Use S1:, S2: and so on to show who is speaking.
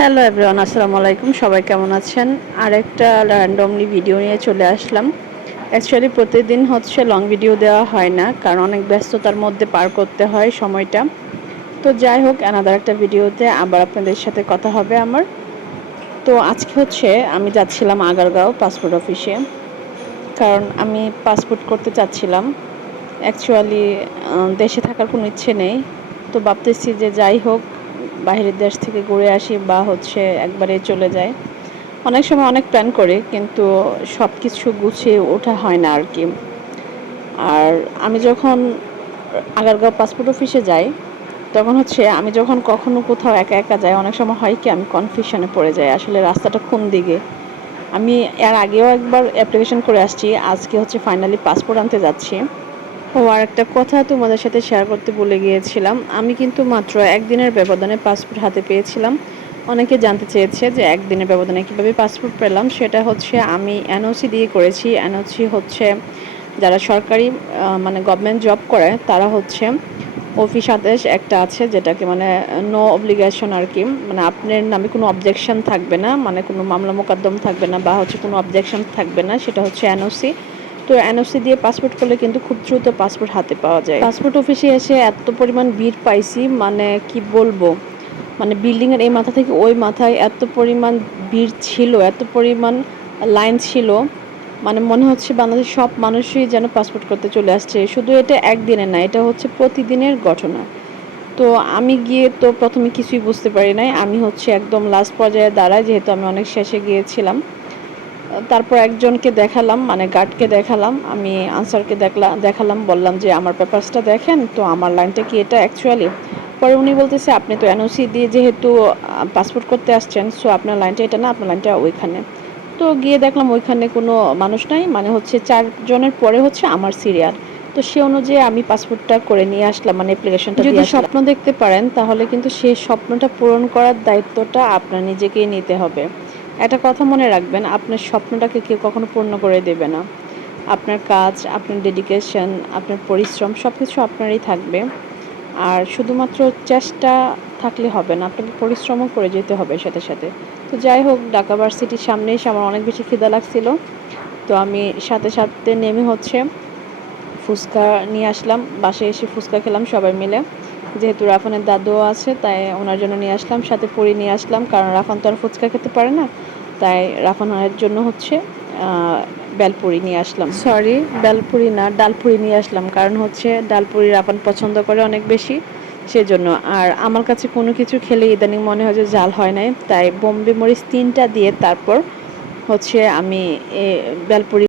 S1: Hello everyone আসসালামু আলাইকুম, সবাই কেমন আছেন? আর একটা র্যান্ডমলি ভিডিও নিয়ে চলে আসলাম। অ্যাকচুয়ালি প্রতিদিন হচ্ছে লং ভিডিও দেওয়া হয় না, কারণ অনেক ব্যস্ততার মধ্যে পার করতে হয় সময়টা। তো যাই হোক অ্যানাদার একটা ভিডিওতে আবার আপনাদের সাথে কথা হবে আমার। তো আজকে হচ্ছে আমি যাচ্ছিলাম আগারগাঁও পাসপোর্ট অফিসে কারণ আমি পাসপোর্ট করতে চাচ্ছিলাম। অ্যাকচুয়ালি দেশে থাকার কোনো ইচ্ছে নেই। তো ভাবতেছি যে যাই হোক বাইরের দেশ থেকে ঘুরে আসি বা হচ্ছে একবারে চলে যাই। অনেক সময় অনেক প্ল্যান করে, কিন্তু সব কিছু গুছিয়ে ওঠা হয় না আর কি আর আমি যখন আগারগাঁও পাসপোর্ট অফিসে যাই, তখন হচ্ছে আমি যখন কখনো কোথাও একা একা যাই, অনেক সময় হয় কি আমি কনফিউশনে পড়ে যাই, আসলে রাস্তাটা কোন দিকে? আমি এর আগেও একবার অ্যাপ্লিকেশন করে আসছি, আজকে হচ্ছে ফাইনালি পাসপোর্ট আনতে যাচ্ছি। ও, আর একটা কথা তোমাদের সাথে শেয়ার করতে বলে গিয়েছিলাম। আমি কিন্তু মাত্র একদিনের ব্যবধানে পাসপোর্ট হাতে পেয়েছিলাম। অনেকে জানতে চেয়েছে যে একদিনের ব্যবধানে কীভাবে পাসপোর্ট পেলাম, সেটা হচ্ছে আমি এনওসি দিয়ে করেছি। এনওসি হচ্ছে যারা সরকারি মানে গভর্নমেন্ট জব করে, তারা হচ্ছে অফিস আদেশ একটা আছে যেটাকে মানে নো অব্লিগেশন আর কি। মানে আপনার নামে কোনো অবজেকশন থাকবে না মানে কোনো মামলা মোকদ্দম থাকবে না বা হচ্ছে কোনো অবজেকশন থাকবে না, সেটা হচ্ছে এনওসি তো এনওসি দিয়ে পাসপোর্ট করলে কিন্তু খুব দ্রুত পাসপোর্ট হাতে পাওয়া যায়। পাসপোর্ট অফিসে এসে এত পরিমাণ ভিড় পাইছি মানে কি বলব? মানে বিল্ডিংয়ের এই মাথা থেকে ওই মাথায় এত পরিমাণ ভিড় ছিল, এত পরিমাণ লাইন ছিল মানে মনে হচ্ছে বাংলাদেশের সব মানুষই যেন পাসপোর্ট করতে চলে আসছে। শুধু এটা একদিনের না, এটা হচ্ছে প্রতিদিনের ঘটনা। তো আমি গিয়ে তো প্রথমে কিছুই বুঝতে পারি নাই, আমি হচ্ছে একদম লাস্ট পর্যায়ে দাঁড়াই যেহেতু আমি অনেক শেষে গিয়েছিলাম। তারপর একজনকে দেখালাম মানে গার্ডকে দেখালাম আমি আনসারকে দেখলাম দেখালাম বললাম যে আমার পেপারসটা দেখেন তো আমার লাইনটা কি এটা অ্যাকচুয়ালি পরে উনি বলতেছে আপনি তো এনওসি দিয়ে যেহেতু পাসপোর্ট করতে আসছেন সো আপনার লাইনটা এটা না আপনার লাইনটা ওইখানে। তো গিয়ে দেখলাম ওইখানে কোনো মানুষ নাই মানে হচ্ছে চারজনের পরে হচ্ছে আমার সিরিয়াল তো সে অনুযায়ী আমি পাসপোর্টটা করে নিয়ে আসলাম মানে অ্যাপ্লিকেশনটা যদি স্বপ্ন দেখতে পারেন তাহলে কিন্তু সেই স্বপ্নটা পূরণ করার দায়িত্বটা আপনার নিজেকেই নিতে হবে। একটা কথা মনে রাখবেন, আপনার স্বপ্নটাকে কেউ কখনো পূর্ণ করে দেবে না। আপনার কাজ, আপনার ডেডিকেশন আপনার পরিশ্রম সব কিছু আপনারই থাকবে। আর শুধুমাত্র চেষ্টা থাকলে হবে না, আপনাকে পরিশ্রমও করে যেতে হবে সাথে সাথে। তো যাই হোক, ঢাকা ভার্সিটির সামনে এসে আমার অনেক বেশি খিদা লাগছিল। তো আমি সাথে সাথে নেমে হচ্ছে ফুচকা নিয়ে আসলাম বাসে এসে ফুচকা খেলাম সবাই মিলে। যেহেতু রাফানের দাদুও আছে, তাই ওনার জন্য নিয়ে আসলাম, সাথে পুরি নিয়ে আসলাম, কারণ রাফান তো আর ফুচকা খেতে পারে না, তাই রাফানের জন্য হচ্ছে বেলপুরি নিয়ে আসলাম। সরি বেলপুরি না, ডালপুরি নিয়ে আসলাম, কারণ হচ্ছে ডালপুরি রাফান পছন্দ করে অনেক বেশি, সেজন্য। আর আমার কাছে কোনো কিছু খেলে ইদানিং মনে হয় যে জাল হয় নাই, তাই বোম্বে মরিচ তিনটা দিয়ে তারপর হচ্ছে আমি এ বেলপুরি